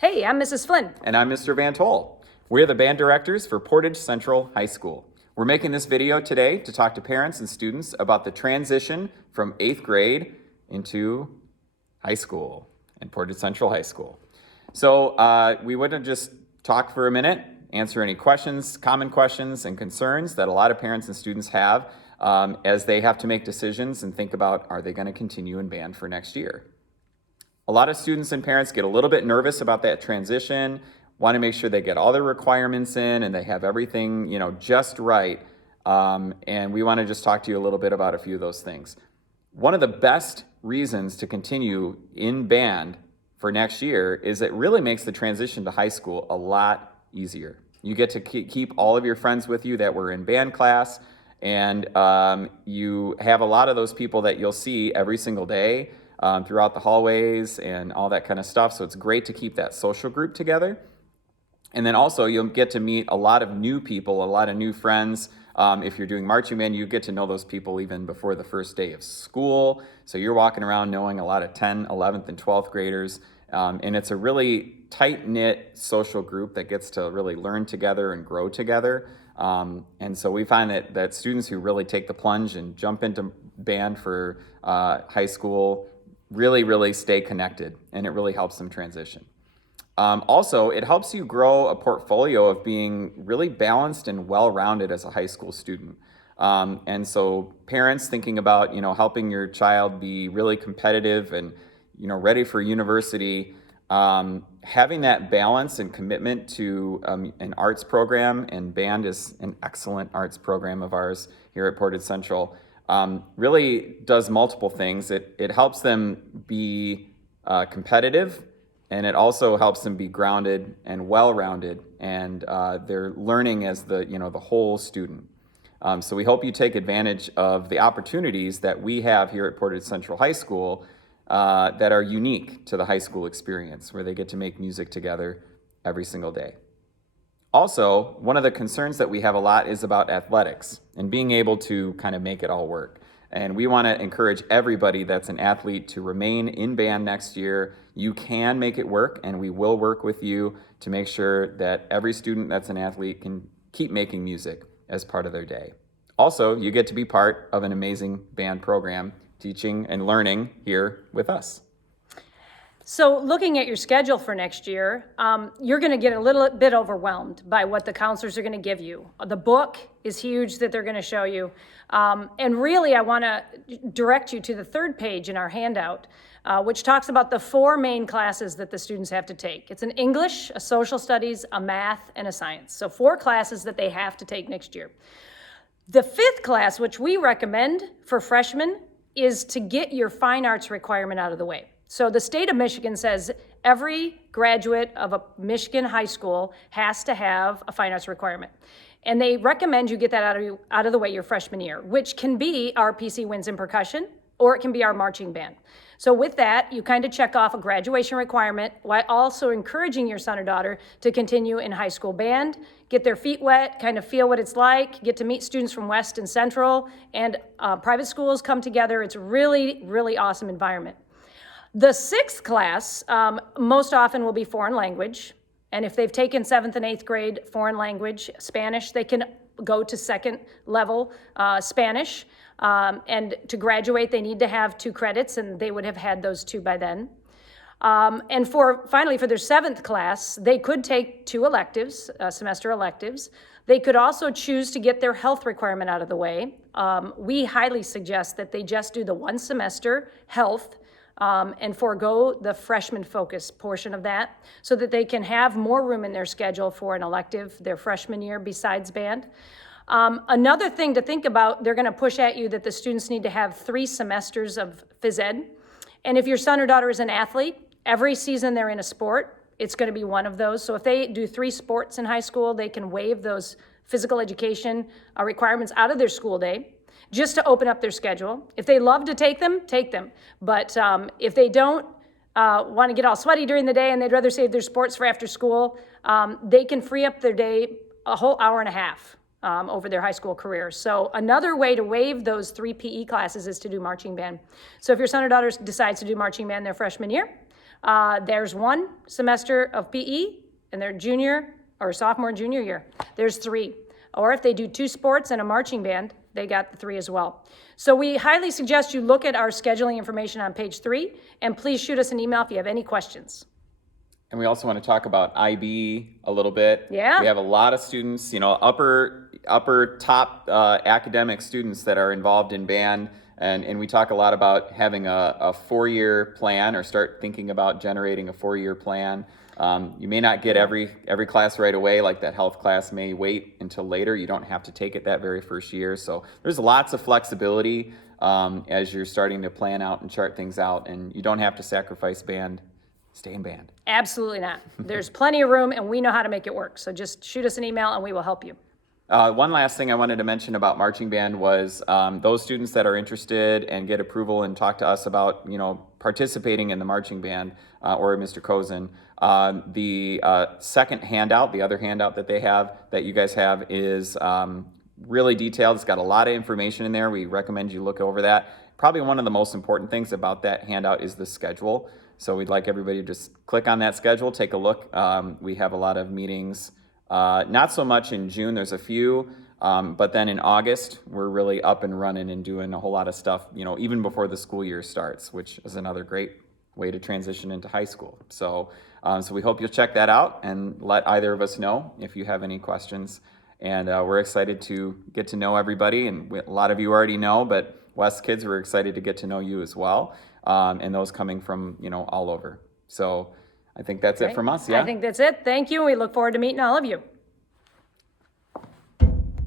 Hey, I'm Mrs. Flynn. And I'm Mr. Van Tol. We're the band directors for Portage Central High School. We're making this video today to talk to parents and students about the transition from 8th grade into high school and Portage Central High School. So we want to just talk for a minute, answer any questions, common questions and concerns that a lot of parents and students have as they have to make decisions and think about, are they going to continue in band for next year? A lot of students and parents get a little bit nervous about that transition, want to make sure they get all their requirements in and they have everything, just right. And we want to just talk to you a little bit about a few of those things. One of the best reasons to continue in band for next year is it really makes the transition to high school a lot easier. You get to keep all of your friends with you that were in band class, and you have a lot of those people that you'll see every single day throughout the hallways and all that kind of stuff. So it's great to keep that social group together. And then also you'll get to meet a lot of new people, a lot of new friends. If you're doing marching band, you get to know those people even before the first day of school. So you're walking around knowing a lot of 10th, 11th, and 12th graders. And it's a really tight-knit social group that gets to really learn together and grow together. And so we find that students who really take the plunge and jump into band for high school really stay connected, and it really helps them transition. Also, it helps you grow a portfolio of being really balanced and well-rounded as a high school student. And so parents thinking about, helping your child be really competitive and, ready for university, having that balance and commitment to an arts program, and band is an excellent arts program of ours here at Portage Central, really does multiple things. It helps them be competitive, and it also helps them be grounded and well-rounded, and they're learning as the whole student. So we hope you take advantage of the opportunities that we have here at Portage Central High School that are unique to the high school experience, where they get to make music together every single day. Also, one of the concerns that we have a lot is about athletics and being able to kind of make it all work. And we want to encourage everybody that's an athlete to remain in band next year. You can make it work, and we will work with you to make sure that every student that's an athlete can keep making music as part of their day. Also, you get to be part of an amazing band program, teaching and learning here with us. So looking at your schedule for next year, you're going to get a little bit overwhelmed by what the counselors are going to give you. The book is huge that they're going to show you. And really, I want to direct you to the third page in our handout, which talks about the 4 main classes that the students have to take. It's an English, a social studies, a math, and a science. So 4 classes that they have to take next year. The 5th class, which we recommend for freshmen, is to get your fine arts requirement out of the way. So the state of Michigan says every graduate of a Michigan high school has to have a fine arts requirement. And they recommend you get that out of the way your freshman year, which can be our PC Winds and Percussion, or it can be our marching band. So with that, you kind of check off a graduation requirement while also encouraging your son or daughter to continue in high school band, get their feet wet, kind of feel what it's like, get to meet students from West and Central, and private schools come together. It's a really awesome environment. The 6th class most often will be foreign language. And if they've taken 7th and 8th grade foreign language, Spanish, they can go to 2nd level Spanish. And to graduate, they need to have 2 credits, and they would have had those 2 by then. And finally, for their 7th class, they could take 2 electives, semester electives. They could also choose to get their health requirement out of the way. We highly suggest that they just do the 1 semester health and forego the freshman focus portion of that, so that they can have more room in their schedule for an elective their freshman year besides band. Another thing to think about, they're going to push at you that the students need to have 3 semesters of phys ed. And if your son or daughter is an athlete, every season they're in a sport, it's going to be one of those. So if they do 3 sports in high school, they can waive those physical education requirements out of their school day, just to open up their schedule. If they love to take them, take them. But if they don't want to get all sweaty during the day and they'd rather save their sports for after school, they can free up their day a whole hour and a half over their high school career. So another way to waive those 3 PE classes is to do marching band. So if your son or daughter decides to do marching band their freshman year, There's 1 semester of PE in their junior or sophomore, junior year. There's 3. Or if they do 2 sports and a marching band, they got the 3 as well. So we highly suggest you look at our scheduling information on page 3, and please shoot us an email if you have any questions. And we also want to talk about IB a little bit. Yeah. We have a lot of students, upper top academic students that are involved in band. And we talk a lot about having a 4-year plan, or start thinking about generating a 4-year plan. You may not get every class right away, like that health class may wait until later. You don't have to take it that very first year. So there's lots of flexibility as you're starting to plan out and chart things out, and you don't have to sacrifice band. Stay in band. Absolutely not. There's plenty of room, and we know how to make it work. So just shoot us an email, and we will help you. One last thing I wanted to mention about marching band was those students that are interested and get approval and talk to us about, participating in the marching band, or Mr. Cozen. The second handout, the other handout that you guys have, is really detailed. It's got a lot of information in there. We recommend you look over that. Probably one of the most important things about that handout is the schedule. So we'd like everybody to just click on that schedule, take a look. We have a lot of meetings, not so much in June, there's a few, but then in August, we're really up and running and doing a whole lot of stuff, even before the school year starts, which is another great way to transition into high school. So we hope you'll check that out and let either of us know if you have any questions. And we're excited to get to know everybody, and a lot of you already know, but West kids, we're excited to get to know you as well, and those coming from, all over. So I think that's it from us, yeah? I think that's it. Thank you. We look forward to meeting all of you.